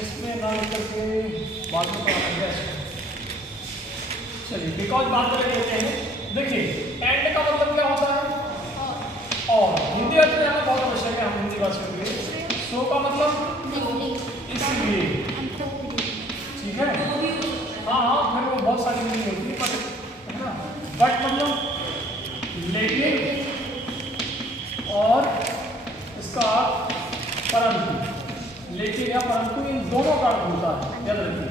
इसमें ना लेकर के बाद में पढ़ा है। चलिए बिकॉज बात कर लेते हैं। देखिए एंड का मतलब क्या होता है और हिंदी अर्थ में हमें बहुत आवश्यक है, हम हिंदी भाषा के लिए। सो का मतलब इसलिए, ठीक है। हाँ हाँ फिर वो बहुत सारी मीनिंग होती है बट है ना, बट मतलब लेकिन और इसका परंतु, लेकिन या परंतु इन दोनों का अर्थ होता है, याद रखिए।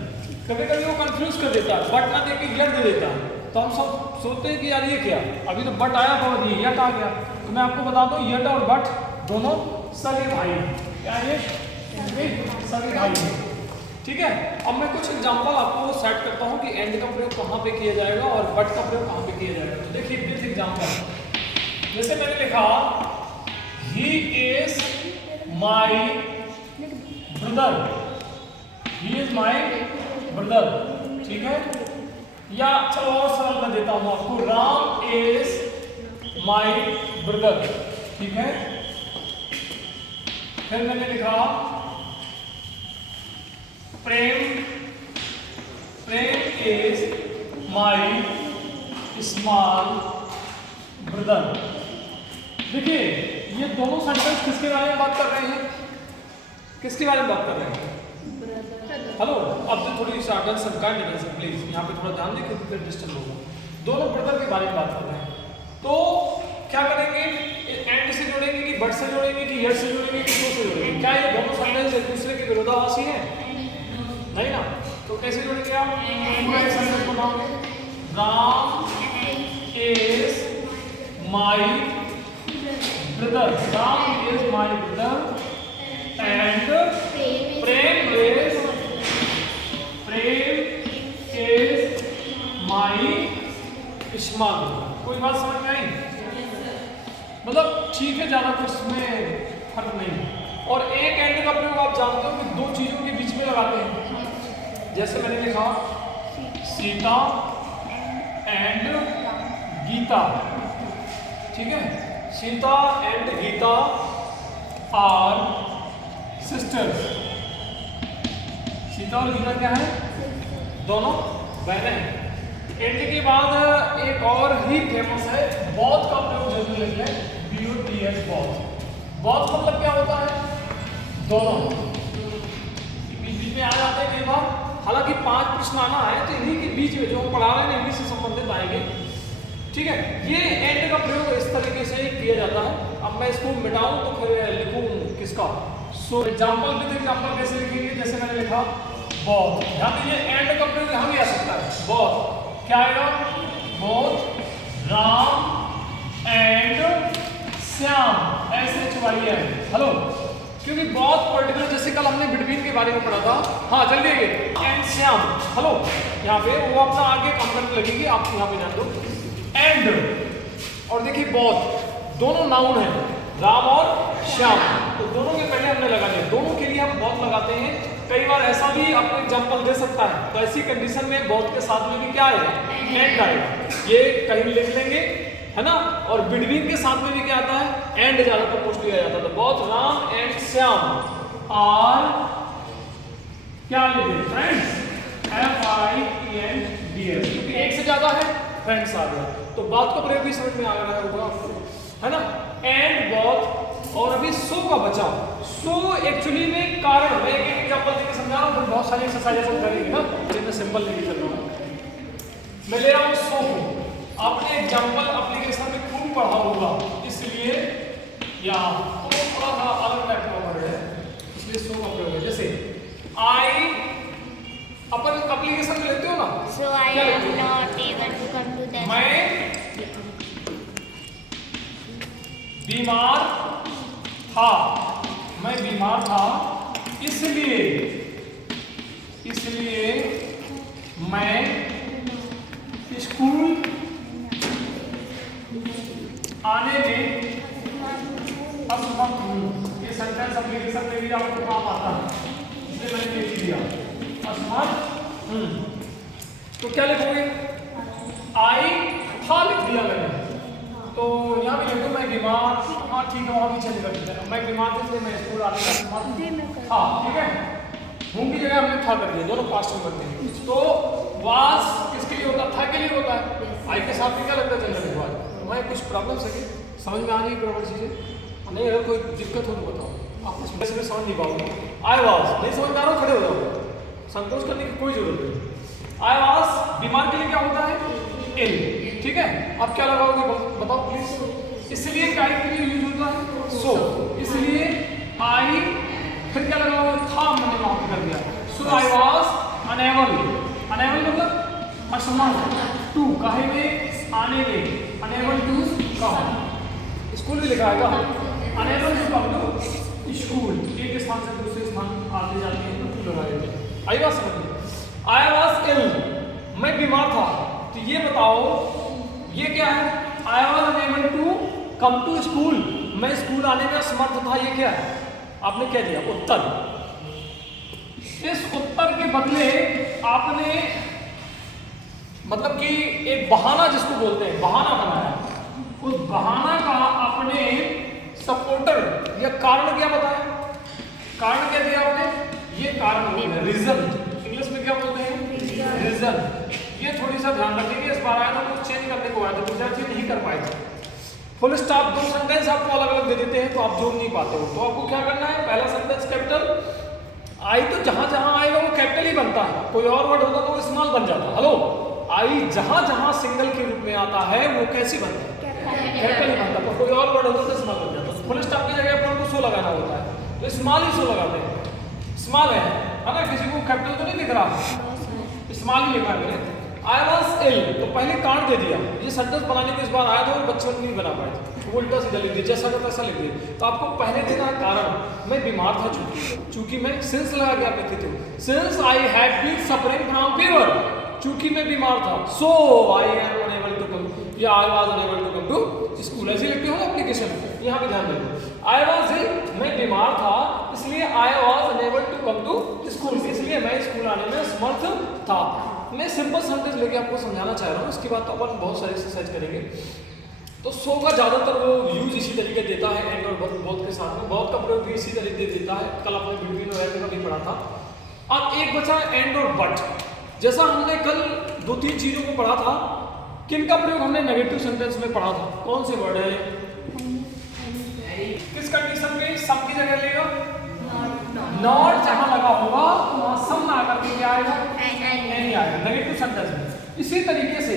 कभी कभी वो कंफ्यूज कर देता है, बट ना दे के यट दे देता है, तो हम सब सोचते हैं कि यार ये क्या, अभी तो बट आया बहुत ये यट आ गया। तो मैं आपको बता दूं यट और बट दोनों सगे भाई हैं। क्या है सगे भाई हैं, ठीक है। अब मैं कुछ एग्जांपल आपको सेट करता हूं कि एंड का प्रयोग कहां पे किया जाएगा और बट का प्रयोग कहां पे किया जाएगा। तो देखिए दिस एग्जांपल, जैसे मैंने लिखा he is my brother, he is my brother, ठीक है। या चलो और सरल कर देता हूं आपको, राम इज माय ब्रदर, ठीक है। फिर मैंने लिखा प्रेम, प्रेम इज माय स्मॉल ब्रदर। देखिए ये दोनों सेंटेंस किसके बारे में बात कर रहे हैं, किसके बारे में बात कर रहे हैं? हेलो, अब तो थोड़ी अटेंशन काइंडनेस प्लीज, यहाँ पे थोड़ा ध्यान दें क्योंकि फिर डिस्टर्ब होगा। दोनों ब्रदर के बारे में बात कर रहे हैं, तो क्या करेंगे, एंड से जोड़ेंगे कि बट से जोड़ेंगे कि यट से जोड़ेंगे कि सो से जोड़ेंगे? क्या ये दोनों सेंटेंस एक दूसरे के विरोधाभासी हैं? नहीं ना, तो कैसे जोड़ेंगे आप? पूरा एक सेंटेंस बनाओगे, Ram is my brother, Ram is my brother and Prem is my small. कोई बात समझ में आई? मतलब ठीक है, ज्यादा कुछ में फर्क नहीं। और एक एंड का प्रयोग आप जानते हो कि दो चीजों के बीच में लगाते हैं, जैसे मैंने लिखा सीता एंड गीता, ठीक है। Sita and Gita are sisters, Sita और गीता क्या है? दोनों बहनें हैं। एंड के बाद एक और ही फेमस है, बौद्ध का प्रयोग जरूर लिख लें, BOTH बौद्ध। बौद्ध मतलब क्या होता है? दोनों, बीच में आ जाते हैं कई बार। हालांकि 5 प्रश्न आना है तो इन्हीं के बीच में जो हम पढ़ा रहे हैं इंग्लिश से संबंधित आएंगे, ठीक है। ये एंड का प्रयोग इस तरीके से किया जाता है। अब मैं इसको मिटाऊं तो फिर लिखूं किसका? सो एग्जाम्पल विद एग्जाम्पल कैसे लिखेंगे? जैसे मैंने लिखा बौद्ध, ध्यान दीजिए एंड का प्रयोग यहाँ भी आ सकता है। बौद्ध क्या आएगा? बौद्ध राम एंड श्याम, ऐसे चुवाइए। हेलो, क्योंकि बहुत पर्टिकुलर, जैसे कल हमने बिटवीन के बारे में पढ़ा था। हाँ चलिए, एंड श्याम, हेलो यहाँ पे वो अपना आगे काम करने लगेगी, आप यहाँ पे ध्यान दो। एंड और देखिए बौद्ध दोनों नाउन है, राम और श्याम, तो दोनों के पहले हमने लगा लिया। दोनों के लिए हम बौद्ध लगाते हैं। कई बार ऐसा भी आपको एग्जांपल दे सकता है, तो ऐसी कंडीशन में बौद्ध के साथ में भी क्या आएगा? एंड आएगा। ये कहीं लिख लेंगे, है ना। और बिटवीन के साथ में भी क्या आता है? एंड ज्यादातर मोस्टली आ जाता है। तो बौद्ध राम एंड श्याम आर क्या लिखे? फ्रेंड्स, FIENDS, क्योंकि एक से ज्यादा है, फ्रेंड्स आ गया। तो बात का प्रयोग भी समझ में आ रहा होगा, है ना। एंड बौद्ध और अभी सो का बचा। सो एक्चुअली में कारण, मैं एक एग्जांपल देकर समझा रहा हूँ, फिर बहुत सारी एक्सरसाइज करेंगे ना, जिनमें सिंपल लेके चल रहा हूँ। मैं ले रहा हूँ सो को, आपने एग्जांपल एप्लीकेशन में खूब पढ़ा होगा, इसलिए या तो थोड़ा सा अलग टाइप का वर्ड है, इसलिए सो का प्रयोग है। जैसे आई, अपन एप्लीकेशन में लेते हो ना, So I am not able to come to that. मैं बीमार था, मैं बीमार था, इसलिए मैं स्कूल आने में असमर्थ हूँ। ये सेंटेंस एप्लीकेशन में भी आपको काम आता है, इसलिए मैंने लिख दिया असमर्थ हूँ। तो क्या लिखोगे? आई था लिख दिया मैंने, तो यहाँ भी लिखो मैं बीमार, हाँ ठीक है, वहाँ भी चलेगा। मैं बीमार था इसलिए मैं स्कूल आने में असमर्थ था, ठीक है। हूँ की जगह हमने था कर दिया, दोनों पास्ट में करते हैं। तो वाज किसके लिए होता है? था के लिए होता है। आई के साथ में क्या लगता है जनरल वाज? मैं कुछ प्रॉब्लम है समझ में आ रही है प्रॉब्लम चीजें? नहीं, अगर कोई दिक्कत हो तो बताओ, आप कुछ में समझ नहीं पाओगे। आई वाज नहीं समझ में आ रहा हो, खड़े हो जाओ, संकोच करने की कोई जरूरत नहीं। आई वाज बीमार के लिए क्या होता है? इल, ठीक है। अब क्या लगाओगे बताओ प्लीज। इसलिए क्या के लिए यूज होता है? सो, इसलिए आई, फिर क्या लगाओगे? था, मैंने वहां पे कर दिया। सो आई वाज अनेबल, अनेबल मतलब असमर्थ, टू काहे में? आने में, अनेबल टू कम, स्कूल भी लिखा है, unable to come to school, एक स्थान से दूसरे स्थान आते जाते हैं तो टू लगाए थे। आई वाज समझ, आई वाज इल, मैं बीमार था। तो ये बताओ ये क्या है? I was unable to come to school, मैं स्कूल आने में असमर्थ था, ये क्या है? आपने क्या दिया? उत्तर। इस उत्तर के बदले आपने मतलब कि एक बहाना, जिसको बोलते हैं बहाना बनाया, उस बहाना का आपने सपोर्टर या कारण क्या बताया? कारण क्या दिया आपने? ये कारण है, रीजन, इंग्लिश में क्या बोलते हैं? रीजन। ये थोड़ी सा ध्यान रखेंगे, इस बार आया था तो चेंज करने को आया था, विद्यार्थी नहीं कर पाए थे। फुल स्टॉप, दो सेंटेंस आपको अलग अलग दे देते हैं तो आप जोड़ नहीं पाते हो, तो आपको क्या करना है? पहला सेंटेंस कैपिटल, आई तो जहां जहां आएगा वो कैपिटल ही बनता है, कोई और वर्ड होता तो वो स्मॉल बन जाता। हेलो, आई जहां जहां सिंगल के रूप में आता है वो कैसी बनता है? कैपिटल ही बनता है, कोई और वर्ड होता तो स्मॉल बन जाता। फुल स्टॉप की जगह पर उनको सो लगाना होता है, तो स्मॉल ही सो लगाते हैं, स्मॉल है ना? किसी को कैपिटल तो नहीं दिख रहा, स्मॉल ही लिखा है मैंने। आई वॉज इल, तो पहले कारण दे दिया, ये सेंटेंस बनाने के इस बार आया था और बच्चे नहीं बना पाए थे, वो उल्टा सीधा लिख दिया, जैसा का तैसा लिख दिया। तो आपको पहले देना है कारण, मैं बीमार था चूंकि मैं सिंस लगा के आप लिखते थे, since I had been suffering from fever, चूंकि मैं बीमार था। So I am unable to come, या I was unable to come to school, ऐसे लिखते हो ना एप्लीकेशन, यहाँ पे ध्यान देना। आई वाज इल, मैं बीमार था, इसलिए I was unable to come to school, इसलिए मैं स्कूल आने में असमर्थ था। मैं सिंपल सेंटेंस लेके आपको समझाना चाह रहा हूँ, उसके बाद तो अपन बहुत सारी एक्सरसाइज करेंगे। तो सो का ज़्यादातर वो यूज इसी तरीके देता है, एंड और बोथ के साथ में, बहुत का प्रयोग भी इसी तरीके देता है, कल आपने बिटवीन और एंड का भी पढ़ा था। अब एक बचा एंड और बट, जैसा हमने कल दो तीन चीज़ों को पढ़ा था, किन का प्रयोग हमने नेगेटिव सेंटेंस में पढ़ा था? कौन से वर्ड है? किस कंडीशन में सम की जगह लेगा? नॉट, जहां लगा होगा वहां सम ना आकर के क्या आएगा? नहीं आएगा नेगेटिव सेंटेंस में। इसी तरीके से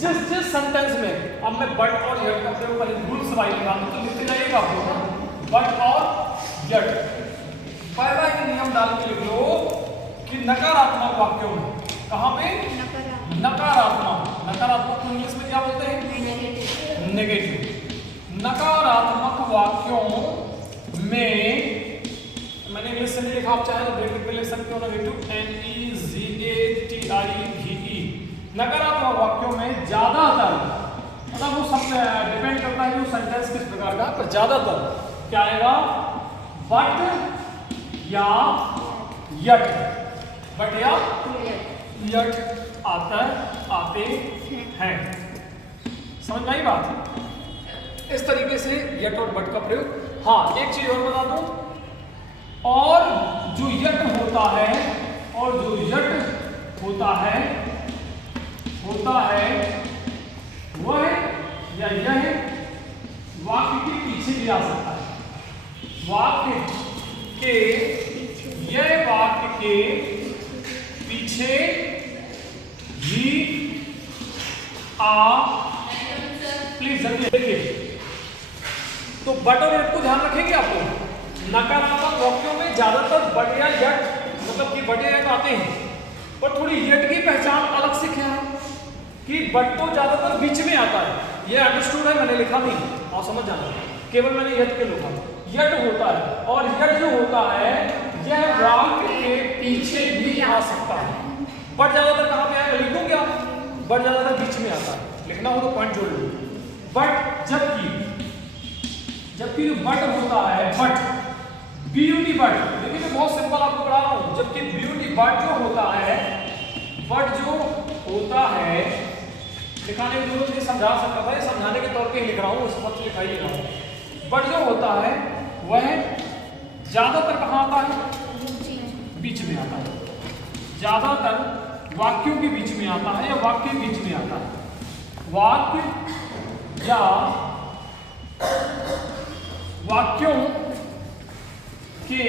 जिस जिस सेंटेंस में अब मैं बट और यट का प्रयोग करें, रूल्स वाइज लगाऊं तो लिखते जाइएगा आपको, बट और यट। पहला ही नियम डाल के लिख लो कि नकारात्मक वाक्यों में, कहां पे? नकारात्मक, नकारात्मक को इंग्लिश में क्या बोलते हैं? नेगेटिव। नकारात्मक वाक्यों में, मैंने इंग्लिश से नहीं लिखा, आप चाहे तो ब्रैकेट में लिख सकते हो, नेगेटिव, NEGATIVE। नकारात्मक वाक्यों में ज्यादातर, मतलब वो सब डिपेंड करता है कि सेंटेंस किस प्रकार का, पर ज्यादातर क्या आएगा? बट या यट, बट या यट आते हैं। समझ में आई बात? इस तरीके से यट और बट का प्रयोग। हाँ, एक चीज और बता दूं, और जो यट होता है, और जो यट होता है वह या यह वाक्य के पीछे भी आ सकता है, वाक्य के, यह वाक्य के पीछे भी प्लीज जल्दी देखिए। तो बट और यट को ध्यान रखेंगे आपको। नकारात्मक वाक्यों में ज्यादातर बट या यट, मतलब कि बट या यट आते हैं, पर थोड़ी यट की पहचान अलग से क्या है कि बट तो ज्यादातर बीच में आता है, ये अंडरस्टूड है, मैंने लिखा नहीं और समझ जाना, केवल मैंने यट के लिखा। यट होता है, और यट जो होता है यह वाक्य के पीछे भी आ सकता है। बट ज्यादातर कहां पे आएगा? लिख दूं क्या? बट ज्यादातर बीच में आता है, लिखना हो तो पॉइंट जोड़ लो। बट जबकि जो बट होता है, बट ब्यूटी बट, देखिए मैं बहुत सिंपल आपको पढ़ा रहा हूं, जबकि ब्यूटी बट जो होता है, बट जो होता है, लिखाने की जरूरत नहीं, समझा सकता था, ये समझाने के तौर पे ही लिख रहा हूँ, उस वक्त लिखाई लिख रहा हूँ। बट जो होता है वह ज्यादातर कहाँ आता है? बीच में आता है, ज्यादातर वाक्यों के बीच में आता है या वाक्य के बीच में आता है, वाक्य या वाक्यों के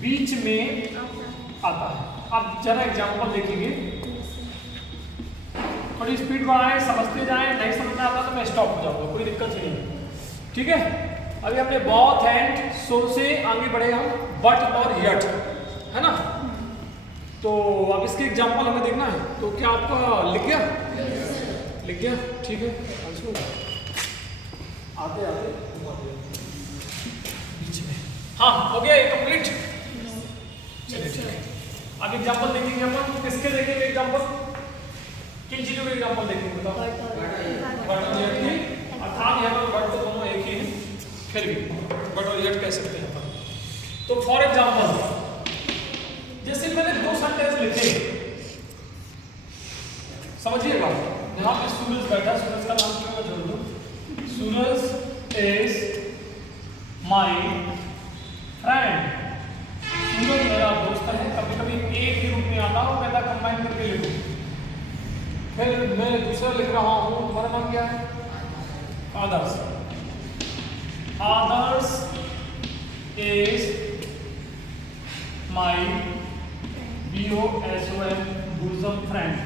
बीच में आता है। अब जरा एग्जाम्पल देखेंगे, थोड़ी स्पीड बढ़ाएं, समझते जाएं, नहीं समझ में आता तो मैं स्टॉप हो जाऊंगा, कोई दिक्कत नहीं है, ठीक है। अभी हमने बहुत एंड सो से आगे बढ़े हम बट और यट, है ना। तो अब इसके एग्जाम्पल हमें देखना है, तो क्या आपका लिख गया? लिख गया, ठीक है। आते आते बीच में, हाँ हो गया ये कंप्लीट। चलिए ठीक है, अब एग्जाम्पल देखेंगे अपन, किसके देखेंगे एग्जाम्पल, किन चीजों के एग्जाम्पल देखेंगे बताओ? बट और यट की, अर्थात यहाँ पर बट तो दोनों एक ही है, फिर भी बट और यट कह सकते हैं अपन। तो फॉर एग्जाम्पल जैसे मैंने दो सेंटेंस लिखे, समझिएगा, यहाँ पे सूरज बैठा, सूरज का नाम क्यों मैं जोड़ दूं? सूरज इज माई फ्रेंड, सूरज मेरा दोस्त है। कभी कभी एक ही रूप में आता हूँ, मैं कंबाइन करके लिखूं। फिर मैं दूसरा लिख रहा हूँ, तुम्हारा नाम क्या है? Adarsh. Adarsh is my BOSOM bosom friend,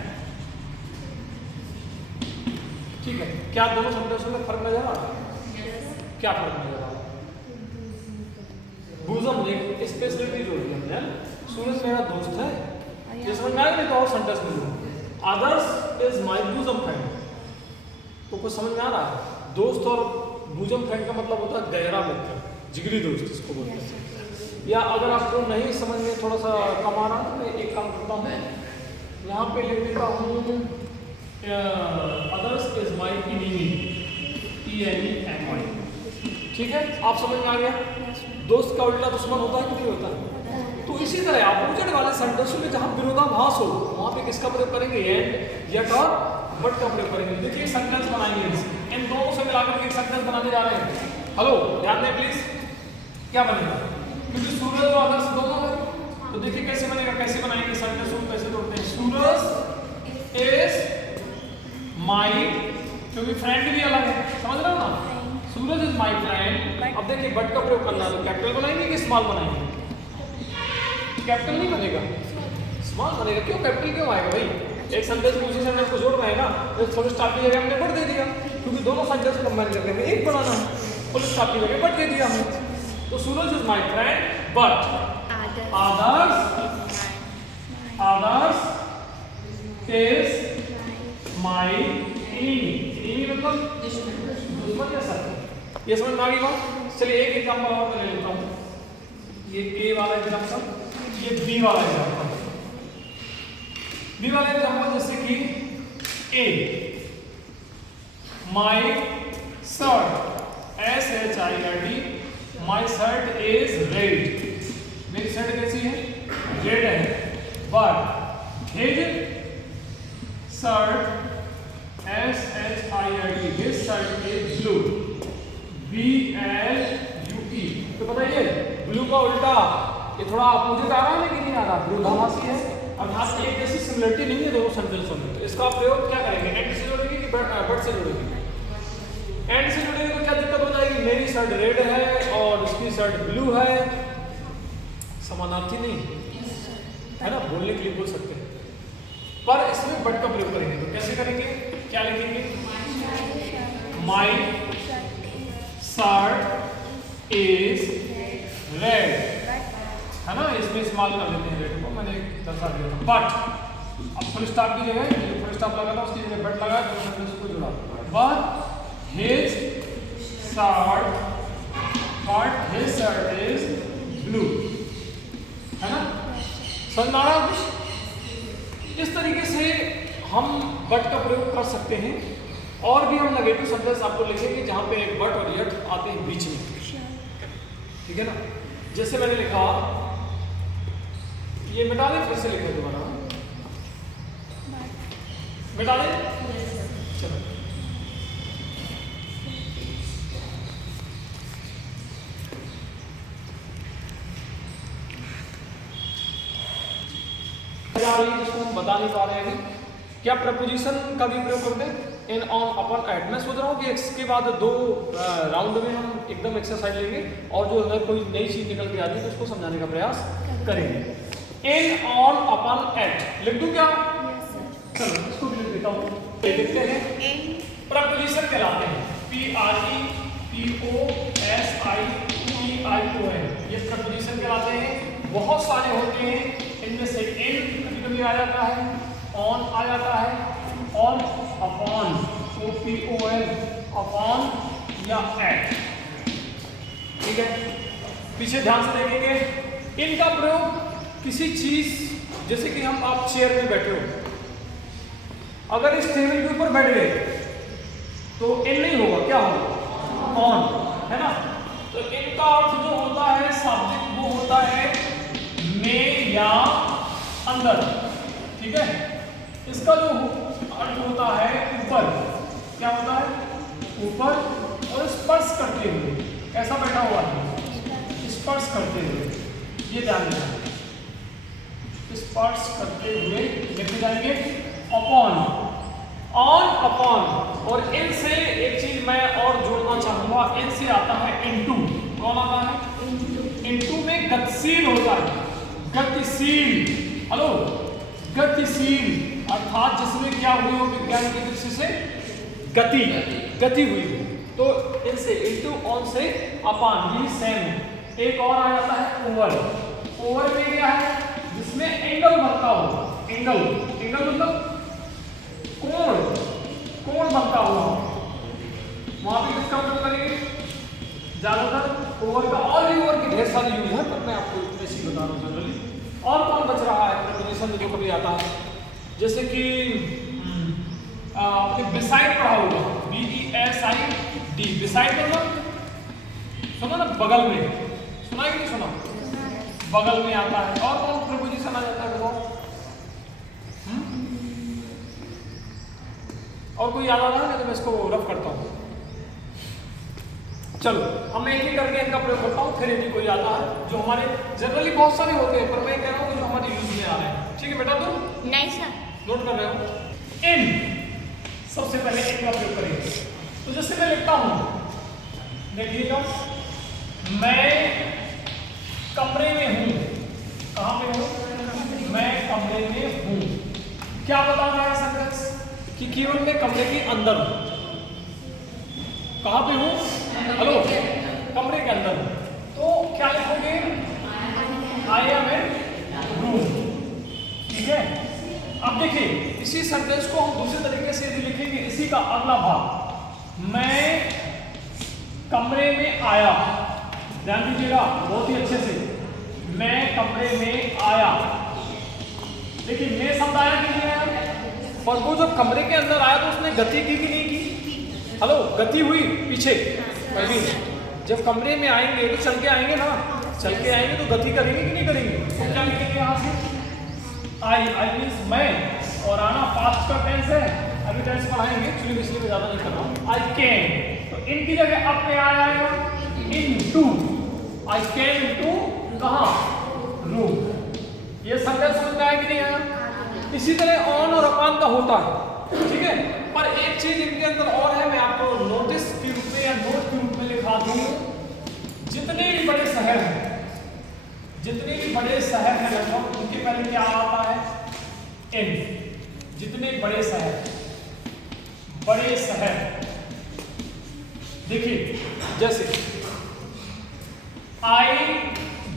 ठीक है। क्या दोनों सेंटेंसों में फर्क नजर आ रहा है? क्या फर्क नजर आ रहा है? bosom एक स्पेशलिटी जोड़ दी हमने, सूरज मेरा दोस्त है, ये समझ में आया नहीं तो और सेंटेंस में जोड़ो, आदर्श इज माई bosom फ्रेंड। तो कुछ समझ में आ रहा है? दोस्त और bosom फ्रेंड का मतलब होता है गहरा मित्र, जिगरी दोस्त इसको बोलते हैं। या अगर आपको नहीं समझ में थोड़ा सा कम आ रहा है तो मैं एक काम करता हूँ, यहाँ पे लिख देता हूँ others is my enemy, ENEMY, ठीक है। आप समझ में आ गया? दोस्त का उल्टा दुश्मन होता है कि नहीं होता है? तो इसी तरह अपोजिट वाले सेंटेंसों में जहाँ विरोधाभास हो वहाँ पे किसका प्रयोग करेंगे? एंड, यट और बट का प्रयोग करेंगे। देखिए सेंटेंस बनाएंगे, इन दोनों से मिलाकर एक सेंटेंस बनाने जा रहे हैं। हेलो, ध्यान दें प्लीज, क्या बनेगा? क्योंकि सूरज और आदर्श दोनों है, तो देखिए कैसे बनेगा, कैसे बनाएंगे सेंटेंस को, कैसे जोड़ते हैं। सूरज इज माई, क्योंकि फ्रेंड भी अलग है, समझ रहे हो ना? सूरज इज माई फ्रेंड। अब देखिए बट का प्रयोग करना है, तो कैपिटल बनाएंगे कि स्मॉल बनाएंगे? कैपिटल नहीं बनेगा, स्मॉल बनेगा। क्यों कैपिटल क्यों आएगा भाई? एक सेंटेंस में दूसरे सेंटेंस को जोड़ रहे हैं ना, तो फुल स्टॉप की जगह हमने बट दे दिया, क्योंकि दोनों सेंटेंस को कंबाइन करके हमें एक बनाना है, फुल स्टॉप की जगह बट दे दिया हमने। तो Suraj is my friend but Adarsh is my enemy. Enemy मतलब दुश्मन या शत्रु, ये समझ में आ गई बात? चलिए एक एग्जांपल और मैं ले लेता हूँ, ये ए वाला एग्जांपल, ये बी वाला एग्जांपल। बी वाला एग्जांपल जैसे कि a, my shirt, SHIRT, my shirt is red, मेरी शर्ट कैसी है? रेड है। But his shirt, SHIRT, his shirt is blue, BLUE। तो बताइए ब्लू का उल्टा, ये थोड़ा अपोजिट आ रहा है लेकिन नहीं आ रहा, विरोधाभासी है, अर्थात एक जैसी सिमिलरिटी नहीं है दोनों सेंटेंसों में। तो इसका प्रयोग क्या करेंगे? एंड से जोड़ेंगे कि बट से जोड़ेंगे? एंड से जोड़ेंगे तो क्या दिक्कत हो जाएगी? मेरी शर्ट रेड है और उसकी शर्ट ब्लू है, समानार्थी नहीं है ना, बोलने के लिए बोल सकते हैं, पर इसमें बट का प्रयोग करेंगे। तो कैसे करेंगे? क्या लिखेंगे? माई शर्ट इज रेड, है ना, इसमें इस्तेमाल कर लेते हैं रेड को, मैंने दर्शा दिया था। बट अब फुल स्टॉप की जगह फुल स्टॉप लगा था, उसकी जगह बट लगा, दोनों सेंटेंस को जोड़ा। But his shirt is blue, है ना, समझ में आ रहा है? इस तरीके से हम बट का प्रयोग कर सकते हैं। और भी हम नेगेटिव सेंटेंस आपको लिखेंगे जहां पे एक बट और यट आते हैं बीच में, ठीक है ना। जैसे मैंने लिखा, ये मिटा दें, फिर से लिखा दोबारा, मिटा दें, चलो। रही है जिसको हम बता नहीं पा रहे हैं अभी। क्या प्रपोजिशन का भी प्रयोग करते हैं इन, ऑन, अपन, एट। मैं सोच रहा हूँ कि इसके बाद 2 राउंड में हम एकदम एक्सरसाइज लेंगे और जो अगर कोई नई चीज निकल के आ रही है तो उसको समझाने का प्रयास करेंगे। इन, ऑन, अपन, एट लिख दूं क्या? चलो इसको भी लिख देता हूँ। ये लिखते हैं प्रपोजिशन कहलाते हैं। PREPOSITION ये प्रपोजिशन कहलाते हैं। बहुत सारे होते हैं, इनमें से इन कभी कभी आ जाता है, ऑन आ जाता है, और अपॉन OPON अपॉन या एट। ठीक है, पीछे ध्यान से देखेंगे। इनका प्रयोग किसी चीज, जैसे कि हम आप चेयर में बैठे हो, अगर इस टेबल के ऊपर बैठ गए तो इन नहीं होगा, क्या होगा? ऑन, है ना। तो इनका अर्थ जो होता है शाब्दिक, वो होता है में या अंदर। ठीक है, इसका जो अर्थ होता है ऊपर, क्या होता है? ऊपर, और स्पर्श करते हुए। कैसा बैठा हुआ है? स्पर्श करते हुए, ये ध्यान देना, स्पर्श करते हुए लिखते जाएंगे अपॉन, ऑन, अपॉन। और इन से एक चीज मैं और जोड़ना चाहूंगा, इन से आता है इनटू। कौन आता है? इनटू में गतिशील होता है, गतिशील। हेलो, गतिशील अर्थात जिसमें क्या हुई हो विज्ञान की दृष्टि से गति हुई हो। तो इनसे इनटू, ऑन से अपान, ये सेम है। एक और आ जाता है ओवर। ओवर में क्या है? जिसमें एंगल बनता हो। एंगल मतलब कोण बनता हुआ, वहां पे किसका प्रयोग करेंगे? ज्यादातर ओवर का। और भी ओवर की ढेर सारी यूज है, पर मैं आपको ऐसी बता रहा हूँ जनरली। और कौन बच रहा है प्रपोजिशन जो कभी आता है? जैसे कि आपने बिसाइड पढ़ा होगा, BESID। बिसाइड मतलब सुना ना, बगल में। सुना कि नहीं सुना? बगल में आता है। और कौन प्रपोजिशन आ जाता है बताओ? और कोई याद आ रहा है? नहीं तो मैं इसको रफ करता हूँ। चलो हम एक ही करके इनका प्रयोग करता हूँ, फिर यदि कोई आता है जो हमारे जनरली बहुत सारे होते हैं, पर मैं कह रहा हूँ जो हमारे यूज में आ रहे हैं। ठीक है बेटा, तुम नहीं सर, नोट कर रहे हो? इन, सबसे पहले इन का प्रयोग करेंगे। तो जैसे मैं लिखता हूँ, देखिएगा, मैं कमरे में हूँ। कहाँ पे हूँ? मैं कमरे में हूँ। क्या बता रहा है सेंटेंस? कि केवल मैं कमरे के अंदर हूँ। कहाँ पे हूँ? हेलो, कमरे के अंदर हूँ। तो क्या लिखोगे? I am in room. ठीक है, अब देखिए इसी सेंटेंस को हम दूसरे तरीके से यदि लिखेंगे, इसी का अगला भाग, मैं कमरे में आया। ध्यान दीजिएगा बहुत ही अच्छे से, मैं कमरे में आया। देखिए मैं शब्द आया कि नहीं आया? और वो जब कमरे के अंदर आया तो उसने गति की कि नहीं की? हेलो, गति हुई पीछे पहली। जब कमरे में आएंगे तो चल के आएंगे ना, चल के आएंगे तो गति करेंगे कि नहीं करेंगे? तो क्या लिखेंगे यहाँ से? आई मीन्स मैं, और आना पास्ट का टेंस है। अभी टेंस पढ़ाएंगे, एक्चुअली इसलिए मैं ज्यादा नहीं कर रहा हूँ। आई कैन, तो इनकी जगह अब पे आएगा इनटू। आई कैन इनटू कहाँ? रूम। ये सेंटेंस समझ में आया कि नहीं आया? इसी तरह ऑन और अपॉन का होता है। ठीक है, पर एक चीज इनके अंदर और है, मैं आपको नोटिस के रूप में या नोट के रूप में लिखा दूं। जितने भी बड़े शहर हैं, लगभग उनके पहले क्या आता है? इन। जितने बड़े शहर देखिए, जैसे I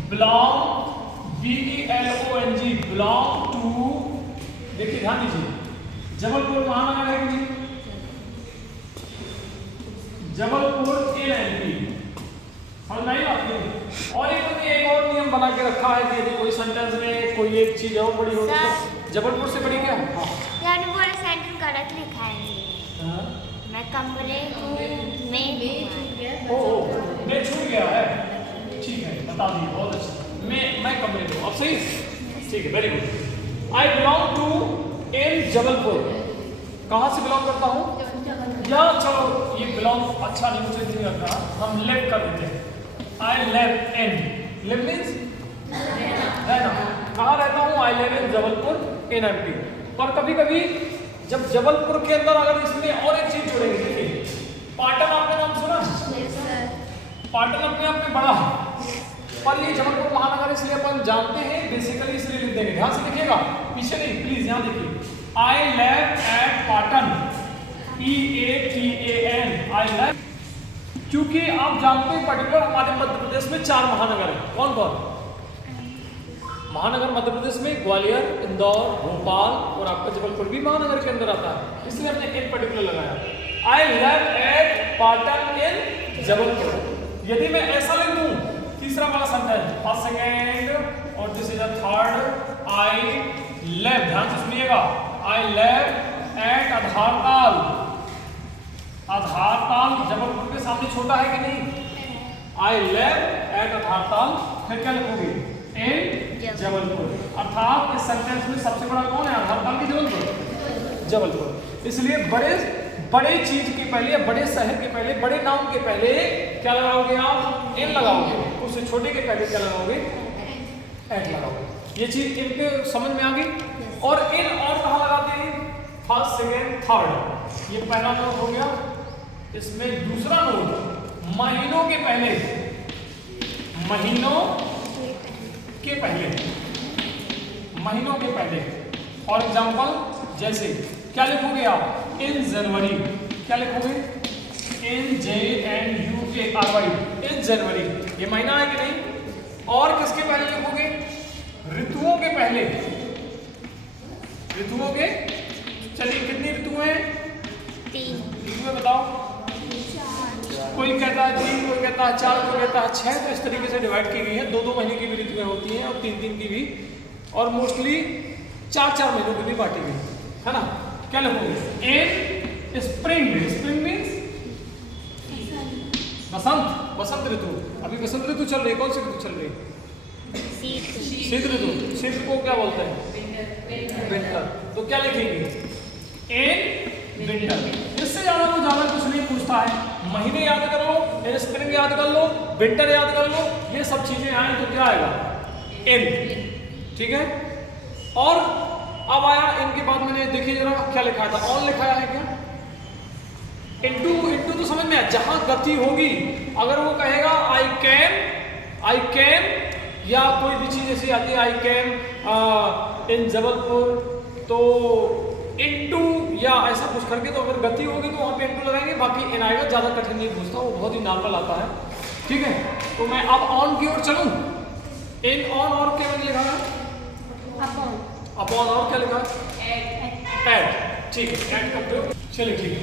belong, BELONG, belong to. देखिए ध्यान दीजिए, जबलपुर महानगर है कि नहीं? जबलपुर NNP। समझ में आई बात? और एक और नियम बना के रखा है कि यदि कोई सेंटेंस में कोई एक चीज और बड़ी हो तो जबलपुर से बड़ी क्या? यार पूरा सेंटेंस गलत लिखा है। मैं कमरे में छूट गया है। ठीक है, बता दिए, बहुत अच्छा। मैं कमरे में, अब सही? ठीक है, very good. I belong to in Jabalpur. कहाँ से बिलोंग करता हूँ? या चलो ये बिलोंग अच्छा नहीं, मुझे नहीं लगता, हम लिव कर देते हैं। I live in, live means रहना। कहाँ रहता हूँ? I I live in Jabalpur in MP. पर कभी कभी जब जबलपुर के अंदर अगर इसमें और एक चीज जोड़ेंगे, देखिए पाटन आपने नाम सुना? पाटन अपने आप में बड़ा है, पर ये जबलपुर महानगर इसलिए अपन जानते हैं बेसिकली, इसलिए लिख देंगे। ध्यान से लिखिएगा, पीछे नहीं प्लीज, यहाँ देखिए I live at Patan, PATAN, I live. क्योंकि आप जानते हैं पर्टिकुलर हमारे मध्य प्रदेश में 4 महानगर है। कौन कौन महानगर मध्य प्रदेश में? ग्वालियर, इंदौर, भोपाल और आपका जबलपुर भी महानगर के अंदर आता है, इसलिए हमने इन पर्टिकुलर लगाया। आई लिव एट पाटन इन जबलपुर। यदि मैं ऐसा लिख दूं, तीसरा वाला सेंटेंस, फर्स्ट सेकेंड और this is the third, I live, ध्यान से सुनिएगा, I live at Adhartal. Adhartal Jabalpur के सामने छोटा है कि नहीं? आई लिव एट आधारताल, फिर क्या लिखोगे? इन जबलपुर। अर्थात इस सेंटेंस में सबसे बड़ा कौन है? आधारताल की जबलपुर, जबलपुर। इसलिए बड़े चीज के पहले, बड़े शहर के पहले, बड़े नाम के पहले क्या लगाओगे आप? इन लगाओगे। उससे छोटे के पहले क्या लगाओगे? एट लगाओगे। ये चीज इनके समझ में आ गई। और इन और कहाँ लगाते हैं? First, second, third. ये पहला नोट हो गया। इसमें दूसरा नोट, महीनों के पहले, महीनों के पहले, महीनों के पहले। फॉर एग्जाम्पल जैसे क्या लिखोगे आप? इन जनवरी, क्या लिखोगे? INJNUARY, इन जनवरी। ये महीना है कि नहीं? और किसके पहले लिखोगे? ऋतुओं के पहले, ऋतुओं के। चलिए कितनी ऋतु हैं? 3। ऋतुएं बताओ। कोई कहता है 3, कोई कहता है 4, कोई कहता है 6। तो इस तरीके से डिवाइड की गई है। 2-2 महीने की भी ऋतुएं होती हैं और 3-3 की भी, और मोस्टली 4-4 महीनों की भी बांटी गई है ना। क्या लिखोगे? इन स्प्रिंग, स्प्रिंग मीन्स बसंत, बसंत ऋतु। अभी बसंत ऋतु चल रही है। कौन सी ऋतु चल रही है? शीत ऋतु। शीत को क्या बोलते हैं? विंटर। तो क्या लिखेंगे? In winter. इससे ज्यादा तो ज्यादा कुछ नहीं पूछता है। महीने याद कर लो, स्प्रिंग याद कर लो, विंटर याद कर लो, ये सब चीजें आए तो क्या आएगा? इन। ठीक है। और अब आया इनके बाद, मैंने देखिए जरा क्या लिखा था? ऑन लिखाया है क्या? इनटू, इनटू तो समझ में आया, जहां गति होगी। अगर वो कहेगा आई कैन, या कोई भी चीज ऐसी आती है आई कैन इन जबलपुर, तो इनटू या ऐसा कुछ करके, तो अगर गति होगी तो वहां पे इनटू लगाएंगे। बाकी इन आएगा, ज्यादा कठिन नहीं पूछता, वो बहुत ही नॉर्मल आता है। ठीक है। तो मैं अब ऑन की ओर चलूं। इन, ऑन और क्या मैंने लिखा है? अपॉन और क्या लिखा? एट। ठीक है, एट का प्रयोग। चलिए ठीक है।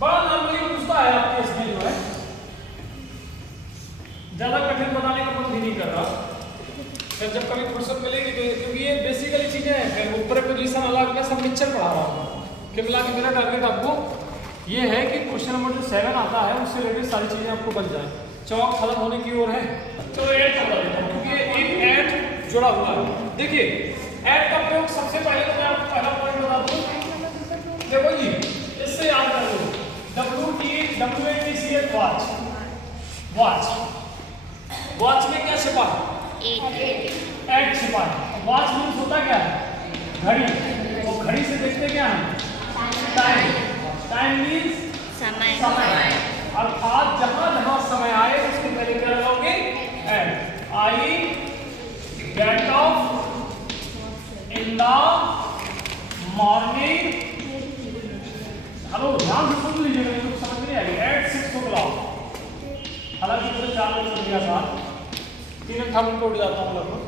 बड़ा नॉर्मली पूछता है आपके इसमें जो है, ज्यादा कठिन बताने का मन भी नहीं कर रहा। फिर जब कभी फुर्सत मिलेगी तो, क्योंकि ये बेसिकली चीजें हैं। फिर ऊपर पोजीशन अलग, मैं सब मिक्सचर पढ़ा रहा हूँ। कि मिला के मेरा टारगेट आपको ये है कि क्वेश्चन नंबर जो 7 आता है उससे रिलेटेड सारी चीजें आपको बन जाए। चौक खत्म होने की ओर है। चलो ऐड कर देता हूं, क्योंकि एक ऐड जुड़ा हुआ है। देखिए ऐड का प्रयोग सबसे पहले तो मैं आपको पहला पॉइंट बता दूं। देखो जी, इससे याद कर लो, WATCH, वॉच। वॉच, वॉच में क्या छिपा है? 8 छिपा है। वॉच मीन्स होता क्या है? घड़ी। और घड़ी से देखते क्या है? टाइम। टाइम मीन्स समय। अर्थात जहां जहां समय आए उसके पहले क्या लगाओगे? And. I get of in the morning. Hello, ध्यान से सुन लीजिएगा, तो समझ नहीं आएगी। Eight 6 o'clock। हालांकि मुझे 4 बजे उठ गया था, 3 मिनट उठ जाता हूँ लगभग।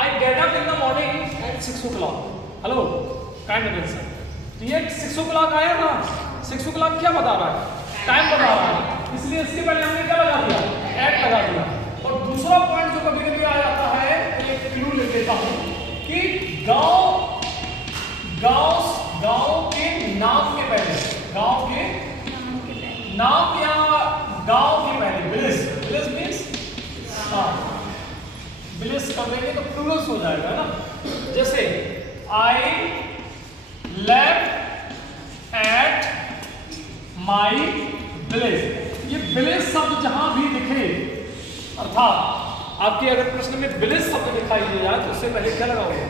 I get up in the morning at 6 o'clock। Hello, kind attention. तो ये 6 o'clock आया ना, 6 o'clock क्या बता रहा है? टाइम बता रहा है। इसलिए इसके पहले हमने क्या लगा दिया? एट लगा दिया। और दूसरा पॉइंट जो कभी कभी आ जाता है, एक क्लू लिख देता हूं कि गांव के नाम के पहले, गांव के नाम या गांव के पहले विलेज मीन्स, विलेज कर देंगे तो प्लूरल्स हो जाएगा ना। जैसे I left at my village. ये विलेज शब्द जहां भी दिखे, अर्थात आपके अगर प्रश्न में विलेज शब्द दिखाई दे जाए तो उससे पहले क्या लगाओगे?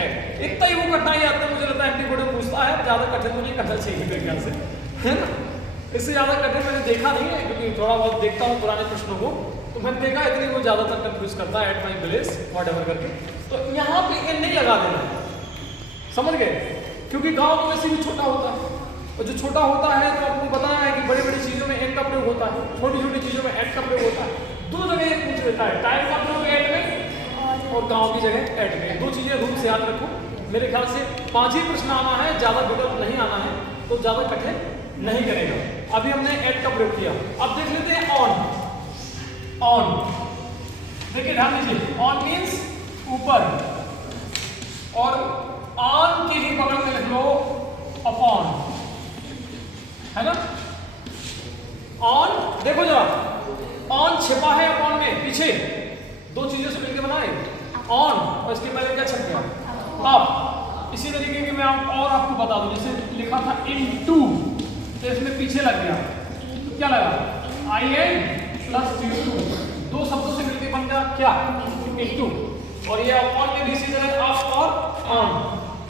एट। इतना ही वो कठिनाई आता है, मुझे लगता है एमपी बोर्ड में पूछता है, ज्यादा कठिन तो नहीं करना चाहिए मेरे ख्याल से, है ना। इससे ज्यादा कठिन मैंने देखा नहीं है, क्योंकि थोड़ा बहुत देखता हूँ पुराने प्रश्नों को, तो मैंने देखा इतनी वो ज्यादातर कंफ्यूज करता है एट माई विलेज व्हाटएवर करके। तो यहाँ पे एन नहीं लगा देना, समझ गए? क्योंकि गाँव में वैसे भी छोटा होता है, और जो छोटा होता है तो आपको पता है कि बड़ी बड़ी चीजों में एन का प्रयोग होता है, छोटी छोटी चीजों में एट का प्रयोग होता है। दो जगह ये पूछ लेता है, टाइम का प्रयोग एट में और गांव की जगह एट में। दो चीजें रूप से याद रखो। मेरे ख्याल से 5 ही प्रश्न आना है, ज्यादा विकल्प नहीं आना है, तो ज्यादा कठिन नहीं करेगा। अभी हमने एट का प्रयोग किया, अब देख लेते हैं ऑन। ऑन देखिए, ध्यान दीजिए, ऑन मीन्स ऊपर, और ऑन के ही बगल में लिख लो अपॉन, है ना। ऑन देखो जरा, ऑन छिपा है अपॉन में, पीछे दो चीजों से मिलकर बनाए ऑन, और इसके पहले क्या छप गया? अब इसी तरीके की मैं और आपको बता दूं, जैसे लिखा था इनटू, तो इसमें पीछे लग गया, तो क्या लगा? आई एन प्लस टू, दो शब्दों से मिलकर बन गया क्या? इनटू। और ये अपॉन में भी इसी तरह अप और ऑन,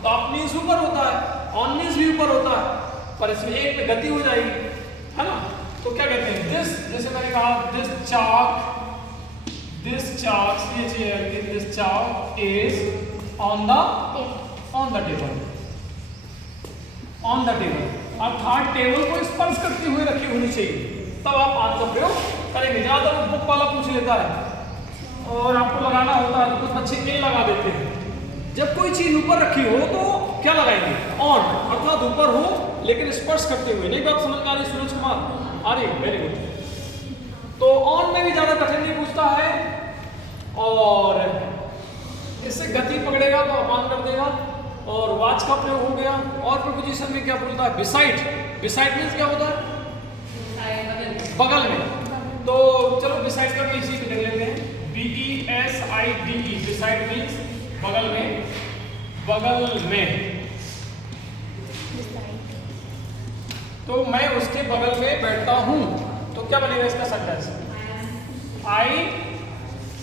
तो अप मीन्स ऊपर होता है, ऑन मीन्स भी ऊपर होता है, पर इसमें एक में गति हो जाएगी, है ना। तो क्या कहते हैं? दिस, जैसे मैंने कहा दिस चाक ये chair, this chalk is on the table, on the table, अर्थात टेबल को स्पर्श करते हुए रखी होनी चाहिए, तब आप ऑन का प्रयोग करेंगे। ज्यादातर बुक वाला पूछ लेता है और आपको लगाना होता है तो कुछ बच्चे ए लगा देते हैं। जब कोई चीज ऊपर रखी हो तो क्या लगाएंगे? ऑन, अर्थात ऊपर हो लेकिन स्पर्श करते हुए। नहीं बात समझ में आ रही सूरज कुमार? आ रही, वेरी गुड। तो ऑन में भी ज्यादा कठिन नहीं पूछता है, और इससे गति पकड़ेगा तो अपॉन कर देगा, और वाच का प्रयोग हो गया। और प्रीपोजिशन में क्या बोलता है? बिसाइड। बिसाइड मीन्स क्या होता है? बगल में। तो चलो बिसाइड का भी इसी में लिख लेते हैं, BESIDE, बिसाइड मीन्स बगल में, बगल में। तो मैं उसके बगल में बैठता हूं, तो क्या बनेगा इसका सेंटेंस? आई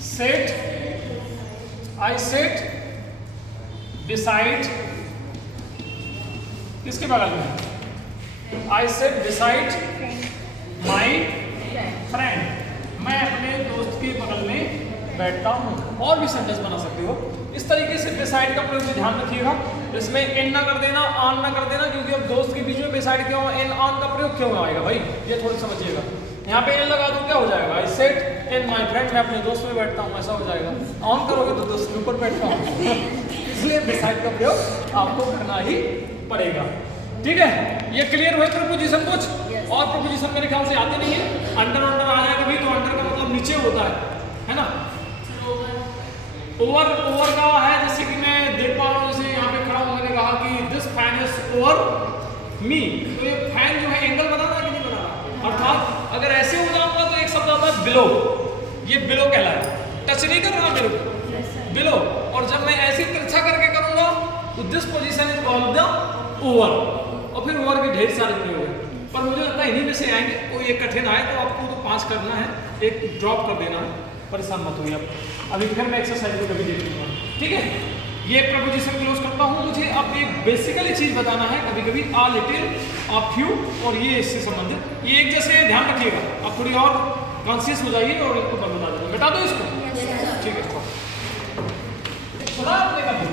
सेट बिसाइड, किसके बगल में? आई सेट बिसाइड माई फ्रेंड, मैं अपने दोस्त के बगल में बैठता हूं। और भी सेंटेंस बना सकते हो इस तरीके से। बिसाइड का प्रयोग ध्यान रखिएगा, इसमें इन ना कर देना, ऑन ना कर देना, क्योंकि अब दोस्त के बीच में बिसाइड क्यों, इन ऑन का प्रयोग क्यों आएगा भाई, ये थोड़ी समझिएगा। यहाँ पे इन लगा दूं क्या हो जाएगा? आई सेट इन माई फ्रेंड, मैं अपने दोस्त में बैठता हूँ, ऐसा हो जाएगा। ऑन करोगे तो दोस्त के ऊपर बैठता हूँ इसलिए बिसाइड का प्रयोग आपको करना ही पड़ेगा। ठीक है, ये क्लियर हुए प्रीपोजिशन कुछ? और प्रीपोजिशन मेरे ख्याल से आते नहीं है। अंडर आ जाएगा भी, तो अंडर का मतलब नीचे होता है ना। ओवर का है, जैसे कि मैं देख पा रहा हूँ, जैसे यहाँ पे खड़ा हूँ, मैंने कहा कि this fan is over me, तो ये फैन जो है एंगल बना रहा है कि नहीं बना रहा? अर्थात अगर ऐसे हो जाऊंगा तो एक शब्द आता है बिलो, ये बिलो कहलाए, टच नहीं कर रहा मेरे को, बिलो। और जब मैं ऐसे तिरछा करके करूंगा तो this position is called the over, और फिर ओवर के ढेर सारे प्रयोग हैं, पर मुझे लगता है इन्हीं में से आएंगे। कोई ये कठिन आए तो आपको तो 5 करना है, एक ड्रॉप कर देना है, परेशान मत होइए आप। अभी फिर मैं एक्सरसाइज को कभी देख लूंगा, ठीक है। ये प्रपोजिशन क्लोज करता हूँ। मुझे अब एक बेसिकली चीज बताना है, कभी कभी आ लिटिल, आ फ्यू, और ये इससे संबंधित, ये एक जैसे ध्यान रखिएगा। आप थोड़ी और कॉन्शियस हो जाइए और इनको बता देना, बता दो इसको, ठीक है। सुना आपने कभी?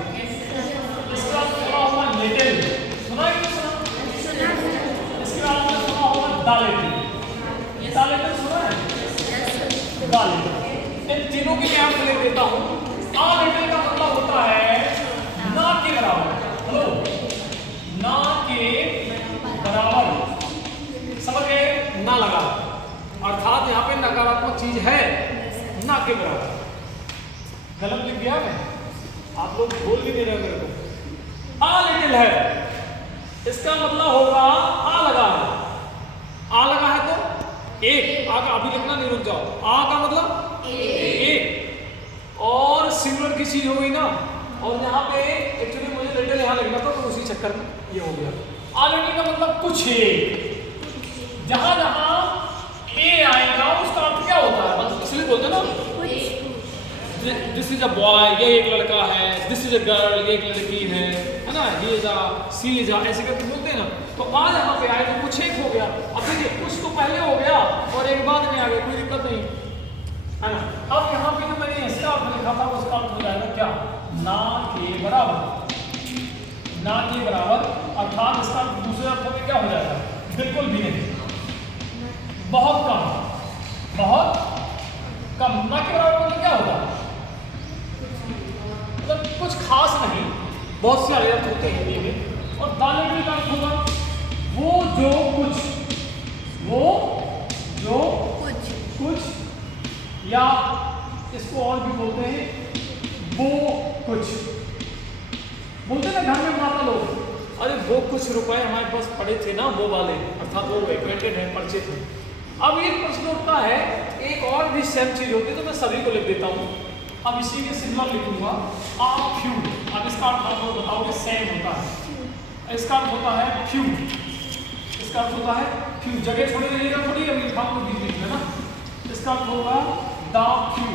इसका सुना होगा लिटिल, सुना है? इसके बाद में सुना होगा द लिटिल, ये द लिटिल सुना है? द लिटिल, इन तीनों के लिए आपको लिख देता हूँ। आ लिटिल का मतलब होता है ना के बराबर, हेलो, ना के बराबर, समझ गए? ना लगा, अर्थात यहाँ पे नकारात्मक चीज है, ना के बराबर। गलत लिख दिया मैं, आप लोग बोल भी नहीं रहे मेरे को। आ लिटिल है, इसका मतलब होगा आ लगा है, आ लगा है तो एक, आ का अभी लिखना नहीं, रुक जाओ। आ का मतलब एक, और सिंगुलर की चीज हो गई ना, और यहाँ पे एक्चुअली मुझे लिटिल यहाँ लिखना था, तो उसी चक्कर में ये हो गया। आ लिटिल का मतलब कुछ है, जहां जहां ए बोलते ना, दिस इज अ बॉय, ये एक लड़का है, दिस इज अ गर्ल, ये एक लड़की है ना, he is a, C is a, ऐसे करके बोलते हैं ना। तो आज यहाँ पे आए तो कुछ एक हो गया। अब देखिए कुछ तो पहले हो गया और एक बाद में आ गया, कोई दिक्कत नहीं है ना। अब यहाँ पे जो मैंने इसका अर्थ लिखा था उसका अर्थ हो जाएगा क्या, ना के बराबर, ना के बराबर, अर्थात इसका दूसरे अर्थों में क्या हो जाएगा, बिल्कुल भी नहीं, बहुत कम, बहुत कम। ना के बराबर मतलब क्या होगा, मतलब कुछ खास नहीं, बहुत से अलग अर्थ होते हैं हिंदी में। और दालेबी का अर्थ होगा वो जो कुछ, वो जो कुछ, या इसको और भी बोलते हैं वो कुछ। बोलते ना घर में माता लोग, अरे वो कुछ रुपए हमारे पास पड़े थे ना, वो वाले, अर्थात वो एक्वेंटेड है, परिचित है। अब ये प्रश्न उठता है, एक और भी सेम चीज होती है तो मैं सभी को लिख देता हूँ। अब इसी के सिग्नल लिखूंगा आ फ्यू। अब इसका अर्थ आप लोग बताओगे, सेम होता है, इसका अर्थ होता है फ्यू, इसका अर्थ होता है फ्यू। जगह छोड़ी रहिएगा थोड़ी, अभी लिखाऊंगा बीच में ना। इसका अर्थ होगा द फ्यू।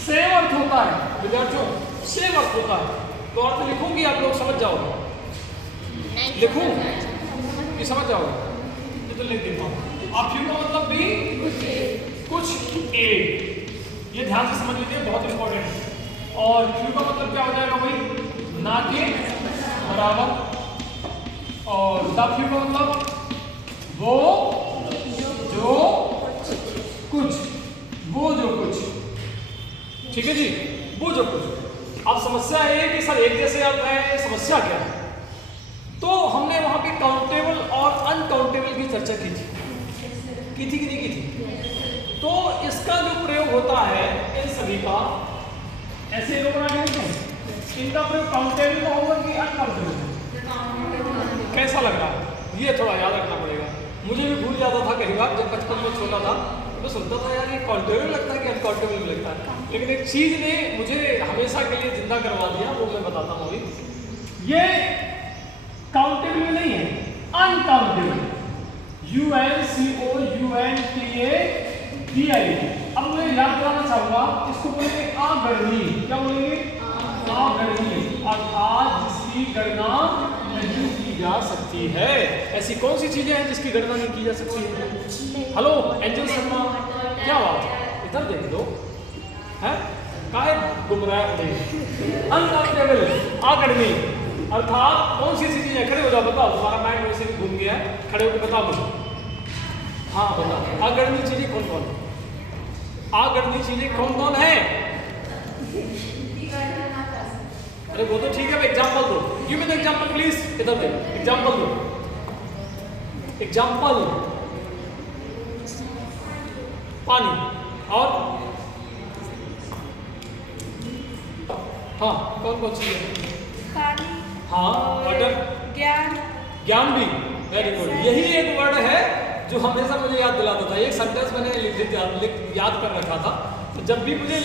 सेम अर्थ होता है विद्यार्थियों, सेम अर्थ होता है। तो अर्थ लिखूंगी, आप लोग समझ जाओगे, लिखूं कि समझ जाओगे, ये तो लिख देता हूँ। आप फ्यू का मतलब भी कुछ एक, ये ध्यान से समझ लीजिए, बहुत इंपॉर्टेंट है। और फ्यू का मतलब क्या हो जाएगा भाई, ना के बराबर। और द फ्यू का मतलब वो जो कुछ, वो जो कुछ, ठीक है जी, वो जो कुछ। अब समस्या है कि सर एक जैसे अर्थ है, समस्या क्या है। तो हमने वहां पे काउंटेबल और अनकाउंटेबल की चर्चा की थी कि नहीं की थी। तो इसका जो प्रयोग होता है इन सभी का, ऐसे लोग बना के, इनका प्रयोग काउंटेबल में होगा कि अनकाउंटेबल में, कैसा लग रहा है, ये थोड़ा याद रखना पड़ेगा। मुझे भी भूल जाता था कई बार, जब बचपन में छोटा था तो सोचता था यार ये काउंटेबल लगता है कि अनकाउंटेबल में लगता है। लेकिन एक चीज ने मुझे हमेशा के लिए जिंदा करवा दिया, वो मैं बताता हूँ अभी। ये काउंटेबल में नहीं है, अनकाउंटेबल, UNCOUNTABL। अब मैं याद कराना चाहूंगा, इसको बोलेंगे अगणनीय। क्या बोलेंगे, अगणनीय, अर्थात जिसकी गणना नहीं की जा सकती है। ऐसी कौन सी चीजें हैं जिसकी गणना नहीं की जा सकती है? हेलो एंजल शर्मा, क्या बात है, इधर देख लो, है काहे गुमराह थे। अनकाउंटेबल, अगणनीय, अर्थात कौन सी ऐसी चीजें, खड़े हो जाओ बताओ, तुम्हारा माइंड वैसे भी घूम गया है, खड़े होकर बताओ मुझे। हाँ बताओ, अगणनीय चीजें कौन कौन, अगणनीय चीजें कौन कौन है? अरे वो तो ठीक है, एग्जाम्पल दो, give me the example please, इधर दे एग्जाम्पल दो, एग्जाम्पल। पानी और हाँ कौन कौन सी है? पानी, हाँ वाटर, ज्ञान, ज्ञान भी, वेरी गुड। यही एक वर्ड है जो हमेशा मुझे याद दिलाता था। एक सेंटेंस मैंने याद कर रखा था, तो जब भी मुझे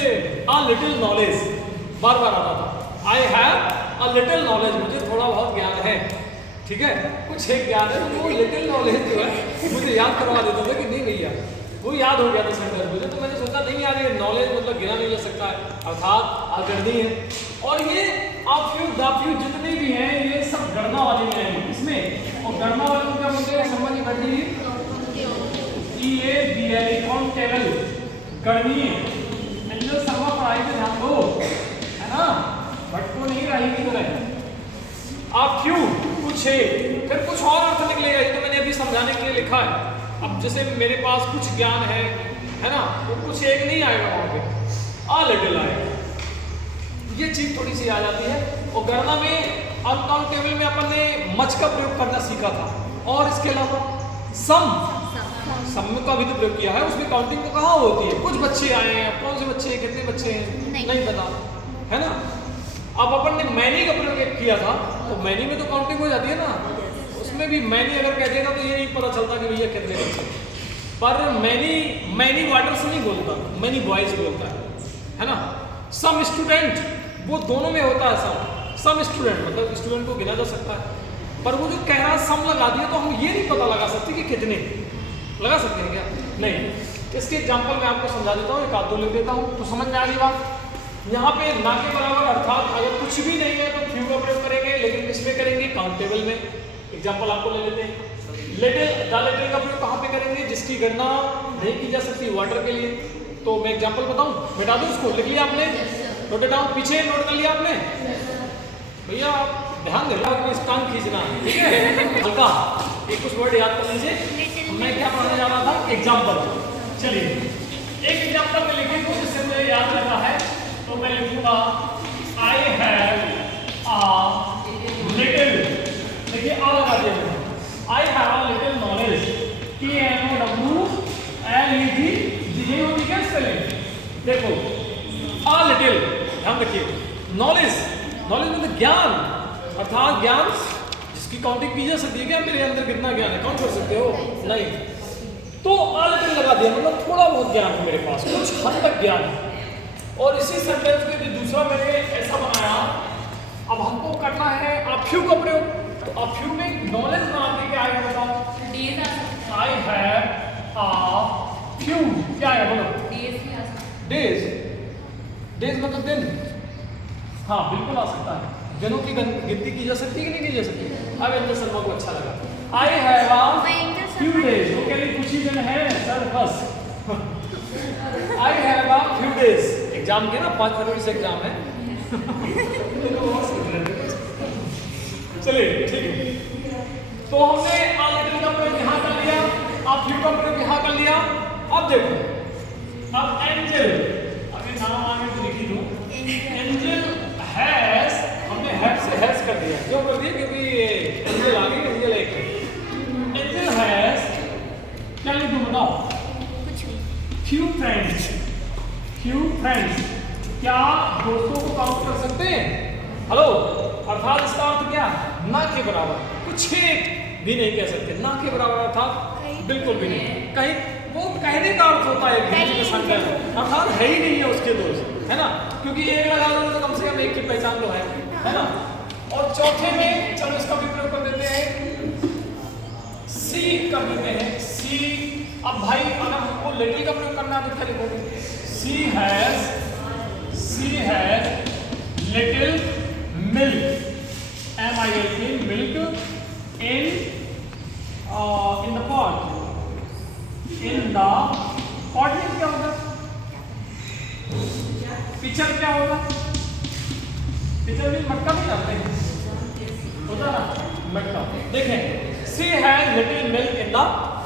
अ लिटिल नॉलेज बार बार आता था, I have a little knowledge, मुझे थोड़ा बहुत ज्ञान है, ठीक है, कुछ एक ज्ञान है, तो वो लिटिल नॉलेज जो है मुझे याद करवा देता था कि नहीं भैया, वो याद हो गया था सेंटेंस मुझे। तो मैंने सोचा नहीं यार, ये नॉलेज मतलब गिना नहीं जा सकता है, अर्थात अगणनीय है। और ये अफ्यू दाफ्यू जितने भी हैं ये सब गणना वाले में आएंगे इसमें। और गणना वाले को क्या बोलते हैं, समझ में बैठी, EABL, काउंटेबल, गणनीय। एंजल शर्मा पढ़ाई पे ध्यान दो, है ना, भटको नहीं रही की तरह। आप क्यों कुछ है, फिर कुछ और अर्थ निकलेगा, ये तो मैंने अभी समझाने के लिए लिखा है। अब जैसे मेरे पास कुछ ज्ञान है ना, वो कुछ एक नहीं आएगा वहां पे, अ लिटिल आएगा, ये चीज थोड़ी सी आ जाती है। और गणना में अनकाउंटेबल में अपन ने मच का प्रयोग करना सीखा था, और इसके अलावा सम का भी तो प्रयोग किया है, उसमें काउंटिंग तो कहाँ होती है, कुछ बच्चे आए हैं, कौन से बच्चे हैं, कितने बच्चे हैं नहीं पता, है ना। अब अपन ने मैनी का प्रयोग किया था, तो मैनी में तो काउंटिंग हो जाती है ना, उसमें भी मैनी अगर कह देगा तो ये नहीं पता चलता कि भैया कितने बच्चे। पर मैनी वाटर से नहीं बोलता, मैनी बॉयज बोलता है ना। सम स्टूडेंट, वो दोनों में होता है, सम स्टूडेंट मतलब स्टूडेंट को गिना जा सकता है। पर वो जो कह रहा सम लगा दिया, तो हम ये नहीं पता लगा सकते कि कितने, लगा सकते हैं क्या, नहीं। इसके एग्जांपल मैं आपको समझा देता हूँ, एक आध दो लिख देता हूँ तो समझ में आ गई बात। यहाँ पे ना के बराबर अर्थात अगर कुछ भी नहीं है तो फ्यू का प्रयोग करेंगे, लेकिन किसमें करेंगे? काउंटेबल में। एग्जांपल आपको ले लेते हैं। लिटिल, द लिटिल का प्रयोग कहाँ पे करेंगे? जिसकी गणना नहीं की जा सकती वाटर के लिए। तो मैं एग्जांपल बताऊं, मिटा दूं उसको? लिख लिया आपने? नोट डाउन, पीछे नोट कर लिया आपने? भैया आप ध्यान दे, टांग खींचना, ठीक है? हल्का एक कुछ वर्ड याद कर लीजिए। मैं क्या पढ़ाने जा रहा था? एग्जाम्पल। चलिए एक एग्जाम्पल में लिखी दूं जिससे मुझे याद रहता है, तो मैं लिखूंगा आई हैव अ लिटिल, देखिए आ लगा दिया मैंने, I have a little knowledge, TNOWLED, ये होती क्या स्पेलिंग? देखो अ लिटिल, ध्यान रखिए, नॉलेज, नॉलेज मतलब ज्ञान, अर्थात ज्ञान जिसकी काउंटिंग की जा सकती है। क्या मेरे अंदर कितना ज्ञान है? काउंट कर सकते हो? नहीं। तो अ लिटिल लगा दिया, मतलब थोड़ा बहुत ज्ञान है मेरे पास, कुछ हद तक ज्ञान है। और इसी सेंटेंस में जो दूसरा मैंने ऐसा बनाया, अब हमको करना है अफ्यू का प्रयोग। तो अफ्यू में नॉलेज बनाते क्या आएगा बताओ? आई हैव अ फ्यू, क्या है बोलो? डेज, डेज मतलब दिन। हाँ बिल्कुल आ सकता है, दिनों की गिनती की जा सकती है कि नहीं की जा सकती? अब एंजल शर्मा को अच्छा लगा, I have a few days, वो कह रही कुछ ही दिन है सर बस। I have a few days, exam के ना 5 फरवरी से एग्जाम है। चलिए ठीक है, तो हमने अ लिटिल का प्रयोग यहाँ कर लिया, अ फ्यू का प्रयोग यहाँ कर लिया। अब देखो, अब एंजल, अभी नाम आगे तो लिखी दूं, एंजल हैज, हमने हैव से हैज कर दिया, क्यों कर दिया? क्योंकि एंजल आ गई, एंजल एक है। एंजल हैज, क्या लिखूं बताओ? फ्यू फ्रेंड्स, फ्यू फ्रेंड्स, क्या दोस्तों को काउंट कर सकते हैं? हेलो, अर्थात इसका अर्थ क्या? ना के बराबर, कुछ भी नहीं कह सकते, ना के बराबर अर्थात बिल्कुल भी नहीं। कहीं वो कहने का अर्थ होता है गिनती के संख्या में, अर्थात है ही नहीं है उसके दोस्त, है ना? क्योंकि एक लगा दो तो कम से कम एक की पहचान तो है ना? और चौथे में चलो इसका भी प्रयोग कर देते हैं, सी कर देते हैं, सी। अब भाई अगर हमको लिटिल का प्रयोग करना है तो क्या लिखोगे? She has little milk, MILK, milk in the pot, in the pot में क्या होगा? पिक्चर क्या होगा? पिक्चर में मटका भी डालते हैं, होता ना मटका। देखें, she has little milk in the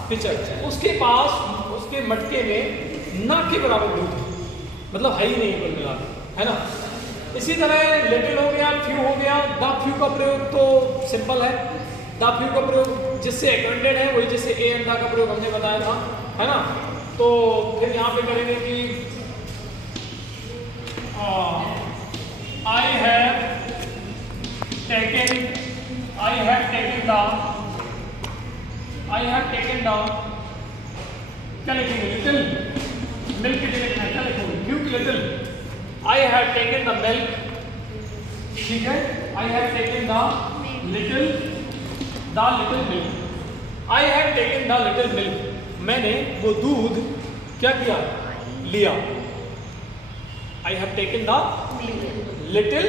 picture, उसके पास उसके मटके में ना के बराबर दूध है, मतलब है ही नहीं कुल मिला, है ना? इसी तरह लिटिल हो गया, फ्यू हो गया। द फ्यू का प्रयोग तो सिंपल है, द फ्यू का प्रयोग जिससे अक्वेंटेड है वही, जैसे ए एंड द का प्रयोग हमने बताया था, है ना? तो फिर यहाँ पे करेंगे कि आई हैव टेकन द, क्या लिखेंगे? लिटिल मिल्क के लिए क्या लिखोगे? फ्यू की little, I have taken the milk, ठीक है? I have taken the little milk, I have taken the little milk, मैंने वो दूध क्या किया? लिया। I have taken the little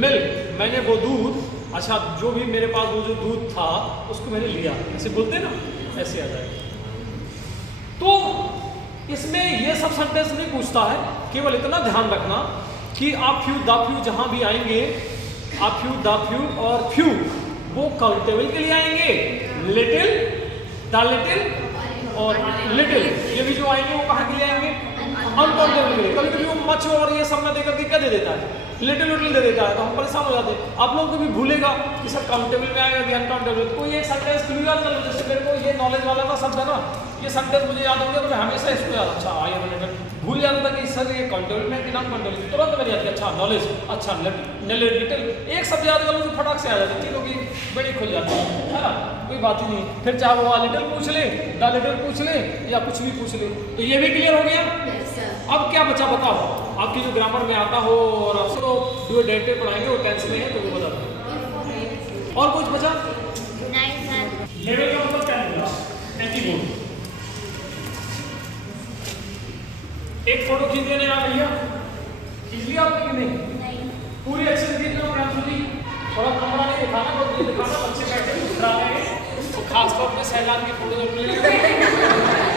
milk, मैंने वो दूध, अच्छा जो भी मेरे पास वो जो दूध था उसको मैंने लिया, ऐसे बोलते हैं ना, ऐसे आ जाएगा। तो इसमें ये सब सेंटेंस नहीं पूछता है, केवल इतना ध्यान रखना कि आप फ्यू द फ्यू जहां भी आएंगे, आप फ्यू द फ्यू और फ्यू वो काउंटेबल के लिए आएंगे, लिटिल, द लिटिल और लिटिल ये भी जो आएंगे वो कहाँ के लिए आएंगे? अनकाउंटेबल के लिए। कभी कभी वो मच और ये सब ना देकर के क्या दे देता है? लिटिल लिटिल दे देता है, तो हम परेशान हो जाते हैं। आप लोगों को भी भूलेगा कि सर काउंटेबल में आएगा कि अनकाउंटेबल। कोई एक सेंटेंस क्लियर कर लो, जैसे मेरे को ये नॉलेज वाला ना शब्द है ना, ये सेंटेंस मुझे याद हो गया तो मैं हमेशा इसको याद, अच्छा आइए मैंने भूल जाता था कि सर ये काउंटेबल में कि नॉन काउंटेबल, तुरंत मैंने याद किया, अच्छा नॉलेज, अच्छा लिटिल, एक शब्द याद कर लो तो फटाक से आ जाता है, चीज़ों की बड़ी खुल जाती है ना, कोई बात ही नहीं। फिर चाहे वो लिटिल पूछ ले, द लिटिल पूछ ले या कुछ भी पूछ ले, तो ये भी क्लियर हो गया। अब क्या बचा बताओ? आपकी जो ग्रामर में आता हो और आपसे तो जो डेटे पढ़ाएंगे वो टेंस में है तो वो बता दो। और कुछ बचा? नहीं सर। लेवल का मतलब क्या निकला? एंटीबोड। एक फोटो खींच देने का भैया, खींच लिया आपने कि नहीं? नहीं। पूरी अच्छे से खींच लो प्रियांशु जी, थोड़ा कमरा नहीं दिखाना, कुछ नहीं दिखाना, बच्चे बैठे घुस रहे हैं, तो खासतौर पे सैलाब की फोटो जरूर ले